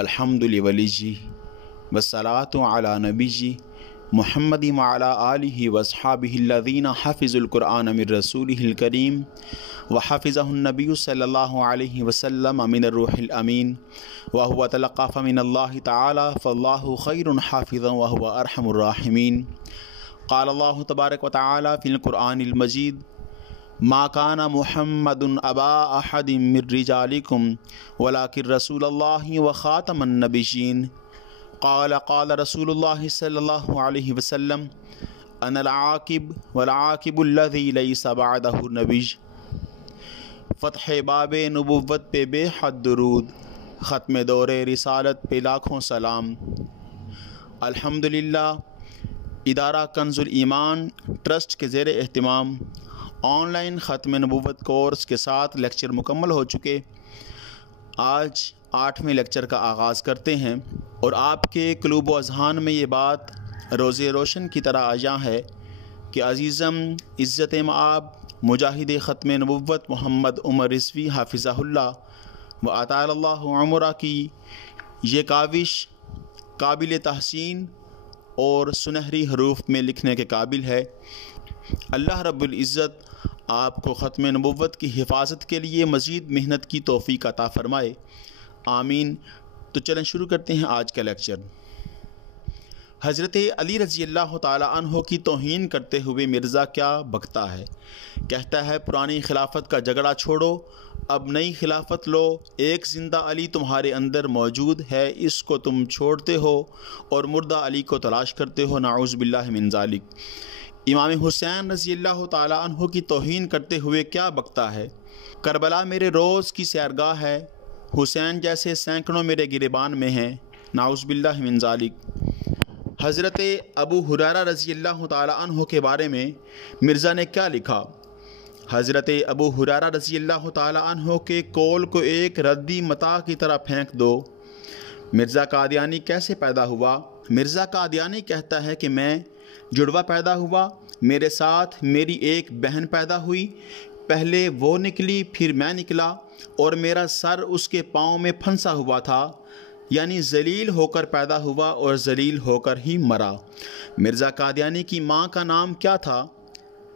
الحمد لولی جی والصلاة علی نبی جی محمد وعلی آلہ واصحابہ الذین حفظوا القرآن من رسولہ الکریم وحفظہ النبی صلی اللہ علیہ وسلم من الروح الامین وهو تلقف من اللہ تعالی فاللہ خیر حافظا وهو ارحم الراحمین۔ قال اللہ تبارک وتعالی فی القرآن المجید ما کان محمد ابا احد من رجالکم ولکن رسول اللہ وخاتم النبیین۔ قال رسول اللہ صلی اللہ علیہ وسلم انا العاقب والعاقب الذی لیس بعدہ نبی۔ فتح باب نبوت پہ بے حد درود، ختم دور رسالت پہ لاکھوں سلام۔ الحمدللہ ادارہ کنز الایمان ٹرسٹ کے زیر اہتمام آن لائن ختم نبوت کورس کے ساتھ لیکچر مکمل ہو چکے۔ آج 8ویں لیکچر کا آغاز کرتے ہیں اور آپ کے قلوب و اذہان میں یہ بات روز روشن کی طرح آیا ہے کہ عزیزم عزت مآب مجاہد ختم نبوت محمد عمر رضوی حافظہ اللہ و اطال اللہ عمرہ کی یہ کاوش قابل تحسین اور سنہری حروف میں لکھنے کے قابل ہے۔ اللہ رب العزت آپ کو ختم نبوت کی حفاظت کے لیے مزید محنت کی توفیق عطا فرمائے، آمین۔ تو چلیں شروع کرتے ہیں آج کا لیکچر۔ حضرت علی رضی اللہ تعالی عنہ کی توہین کرتے ہوئے مرزا کیا بکتا ہے؟ کہتا ہے پرانی خلافت کا جھگڑا چھوڑو، اب نئی خلافت لو، ایک زندہ علی تمہارے اندر موجود ہے، اس کو تم چھوڑتے ہو اور مردہ علی کو تلاش کرتے ہو، نعوذ باللہ من ذالک۔ امام حسین رضی اللہ تعالی عنہ کی توہین کرتے ہوئے کیا بکتا ہے؟ کربلا میرے روز کی سیرگاہ ہے، حسین جیسے سینکڑوں میرے گریبان میں ہیں، نعوذ باللہ من ذالک۔ حضرت ابو ہریرہ رضی اللہ تعالی عنہ کے بارے میں مرزا نے کیا لکھا؟ حضرت ابو ہریرہ رضی اللہ تعالی عنہ کے قول کو ایک ردی متاع کی طرح پھینک دو۔ مرزا قادیانی کیسے پیدا ہوا؟ مرزا قادیانی کہتا ہے کہ میں جڑوا پیدا ہوا، میرے ساتھ میری ایک بہن پیدا ہوئی، پہلے وہ نکلی پھر میں نکلا اور میرا سر اس کے پاؤں میں پھنسا ہوا تھا، یعنی ذلیل ہو کر پیدا ہوا اور ذلیل ہو کر ہی مرا۔ مرزا قادیانی کی ماں کا نام کیا تھا؟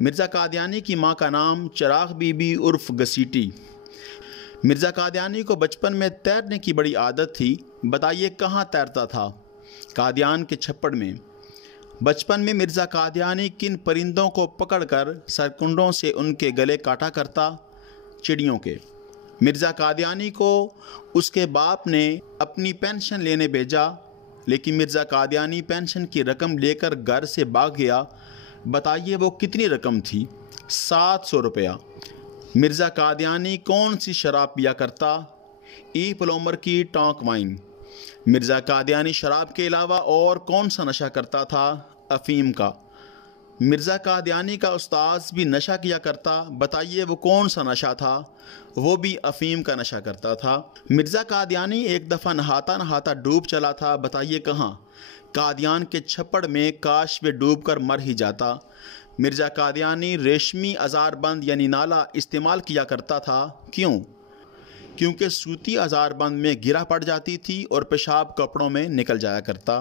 مرزا قادیانی کی ماں کا نام چراغ بی بی عرف گسیٹی۔ مرزا قادیانی کو بچپن میں تیرنے کی بڑی عادت تھی، بتائیے کہاں تیرتا تھا؟ قادیان کے چھپڑ میں۔ بچپن میں مرزا قادیانی کن پرندوں کو پکڑ کر سرکنڈوں سے ان کے گلے کاٹا کرتا؟ چڑیوں کے۔ مرزا قادیانی کو اس کے باپ نے اپنی پینشن لینے بھیجا، لیکن مرزا قادیانی پینشن کی رقم لے کر گھر سے بھاگ گیا، بتائیے وہ کتنی رقم تھی؟ 700 روپیہ۔ مرزا قادیانی کون سی شراب پیا کرتا؟ ای پلومر کی ٹانک وائن۔ مرزا قادیانی شراب کے علاوہ اور کون سا نشہ کرتا تھا؟ افیم کا۔ مرزا قادیانی کا استاذ بھی نشہ کیا کرتا، بتائیے وہ کون سا نشہ تھا؟ وہ بھی افیم کا نشہ کرتا تھا۔ مرزا قادیانی ایک دفعہ نہاتا نہاتا ڈوب چلا تھا، بتائیے کہاں؟ قادیان کے چھپڑ میں، کاش وہ ڈوب کر مر ہی جاتا۔ مرزا قادیانی ریشمی ازار بند یعنی نالا استعمال کیا کرتا تھا، کیوں؟ کیونکہ سوتی ازار بند میں گرہ پڑ جاتی تھی اور پیشاب کپڑوں میں نکل جایا کرتا۔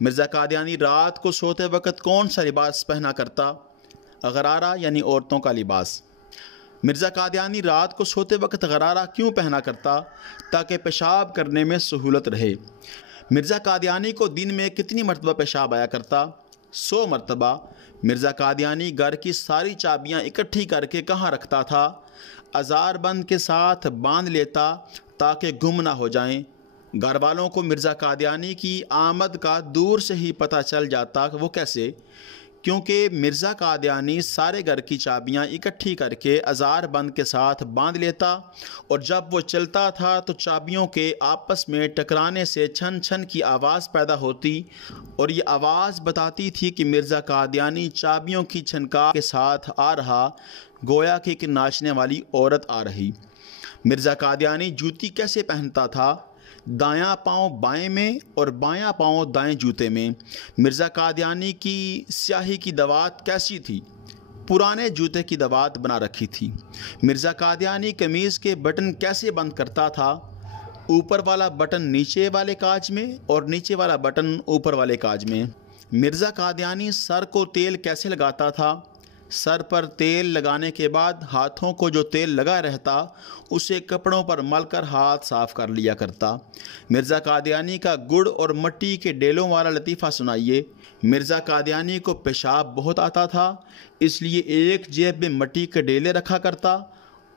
مرزا قادیانی رات کو سوتے وقت کون سا لباس پہنا کرتا؟ غرارہ یعنی عورتوں کا لباس۔ مرزا قادیانی رات کو سوتے وقت غرارہ کیوں پہنا کرتا؟ تاکہ پیشاب کرنے میں سہولت رہے۔ مرزا قادیانی کو دن میں کتنی مرتبہ پیشاب آیا کرتا؟ 100 مرتبہ۔ مرزا قادیانی گھر کی ساری چابیاں اکٹھی کر کے کہاں رکھتا تھا؟ ازار بند کے ساتھ باندھ لیتا تاکہ گم نہ ہو جائیں۔ گھر والوں کو مرزا قادیانی کی آمد کا دور سے ہی پتہ چل جاتا، وہ کیسے؟ کیونکہ مرزا قادیانی سارے گھر کی چابیاں اکٹھی کر کے ازار بند کے ساتھ باندھ لیتا اور جب وہ چلتا تھا تو چابیوں کے آپس میں ٹکرانے سے چھن چھن کی آواز پیدا ہوتی اور یہ آواز بتاتی تھی کہ مرزا قادیانی چابیوں کی چھنکار کے ساتھ آ رہا، گویا کہ ایک ناچنے والی عورت آ رہی۔ مرزا قادیانی جوتی کیسے پہنتا تھا؟ دایاں پاؤں بائیں میں اور بایاں پاؤں دائیں جوتے میں۔ مرزا قادیانی کی سیاہی کی دوات کیسی تھی؟ پرانے جوتے کی دوات بنا رکھی تھی۔ مرزا قادیانی قمیض کے بٹن کیسے بند کرتا تھا؟ اوپر والا بٹن نیچے والے کاج میں اور نیچے والا بٹن اوپر والے کاج میں۔ مرزا قادیانی سر کو تیل کیسے لگاتا تھا؟ سر پر تیل لگانے کے بعد ہاتھوں کو جو تیل لگا رہتا اسے کپڑوں پر مل کر ہاتھ صاف کر لیا کرتا۔ مرزا قادیانی کا گڑ اور مٹی کے ڈیلوں والا لطیفہ سنائیے۔ مرزا قادیانی کو پیشاب بہت آتا تھا، اس لیے ایک جیب میں مٹی کے ڈیلے رکھا کرتا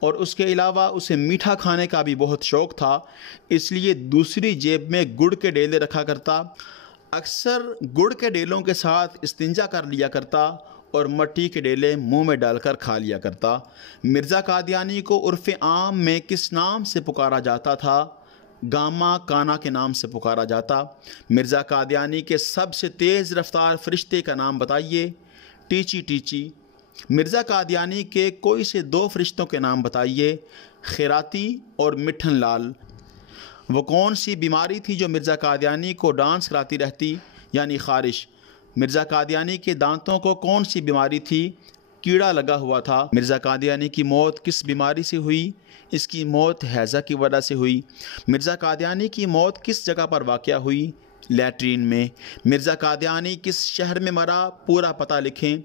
اور اس کے علاوہ اسے میٹھا کھانے کا بھی بہت شوق تھا، اس لیے دوسری جیب میں گڑ کے ڈیلے رکھا کرتا۔ اکثر گڑ کے ڈیلوں کے ساتھ استنجا کر لیا کرتا اور مٹی کے ڈیلے منہ میں ڈال کر کھا لیا کرتا۔ مرزا قادیانی کو عرف عام میں کس نام سے پکارا جاتا تھا؟ گاما کانا کے نام سے پکارا جاتا۔ مرزا قادیانی کے سب سے تیز رفتار فرشتے کا نام بتائیے۔ ٹیچی ٹیچی۔ مرزا قادیانی کے کوئی سے 2 فرشتوں کے نام بتائیے، خیراتی اور مٹھن لال۔ وہ کون سی بیماری تھی جو مرزا قادیانی کو ڈانس کراتی رہتی، یعنی خارش؟ مرزا قادیانی کے دانتوں کو کون سی بیماری تھی؟ کیڑا لگا ہوا تھا۔ مرزا قادیانی کی موت کس بیماری سے ہوئی؟ اس کی موت ہیضہ کی وجہ سے ہوئی۔ مرزا قادیانی کی موت کس جگہ پر واقع ہوئی؟ لیٹرین میں۔ مرزا قادیانی کس شہر میں مرا؟ پورا پتہ لکھیں۔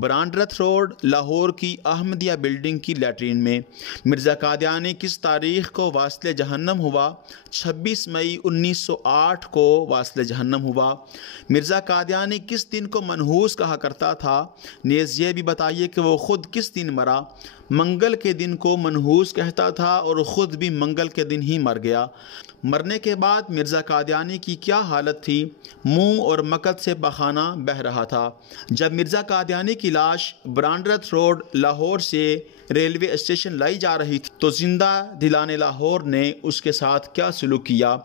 برانڈرتھ روڈ، لاہور کی احمدیہ بلڈنگ کی لیٹرین میں۔ مرزا قادیانی کس تاریخ کو واصل جہنم ہوا؟ 26 مئی 1908 کو واصل جہنم ہوا۔ مرزا قادیانی کس دن کو منحوس کہا کرتا تھا؟ نیز یہ بھی بتائیے کہ وہ خود کس دن مرا؟ منگل کے دن کو منحوس کہتا تھا اور خود بھی منگل کے دن ہی مر گیا۔ مرنے کے بعد مرزا قادیانی کی کیا حالت تھی؟ منہ اور مکد سے پخانہ بہہ رہا تھا۔ جب مرزا قادیانی کی لاش برانڈرتھ روڈ لاہور سے ریلوے اسٹیشن لائی جا رہی تھی تو زندہ دلان لاہور نے اس کے ساتھ کیا سلوک کیا؟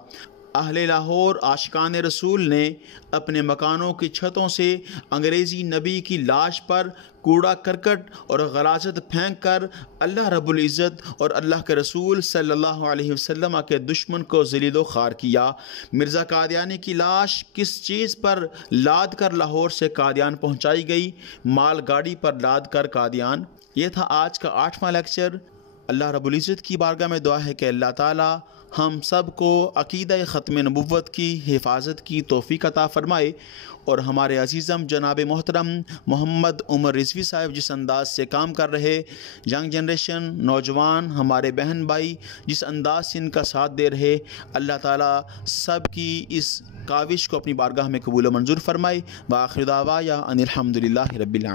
اہل لاہور عاشقان رسول نے اپنے مکانوں کی چھتوں سے انگریزی نبی کی لاش پر کوڑا کرکٹ اور غلاظت پھینک کر اللہ رب العزت اور اللہ کے رسول صلی اللہ علیہ وسلم کے دشمن کو ذلیل و خوار کیا۔ مرزا قادیانی کی لاش کس چیز پر لاد کر لاہور سے قادیان پہنچائی گئی؟ مال گاڑی پر لاد کر قادیان۔ یہ تھا آج کا 8واں لیکچر۔ اللہ رب العزت کی بارگاہ میں دعا ہے کہ اللہ تعالی ہم سب کو عقیدہ ختم نبوت کی حفاظت کی توفیق عطا فرمائے، اور ہمارے عزیزم جناب محترم محمد عمر رضوی صاحب جس انداز سے کام کر رہے، ینگ جنریشن، نوجوان، ہمارے بہن بھائی جس انداز سے ان کا ساتھ دے رہے، اللہ تعالیٰ سب کی اس کاوش کو اپنی بارگاہ میں قبول و منظور فرمائے۔ وآخر دعوانا ان الحمدللہ رب العالمین۔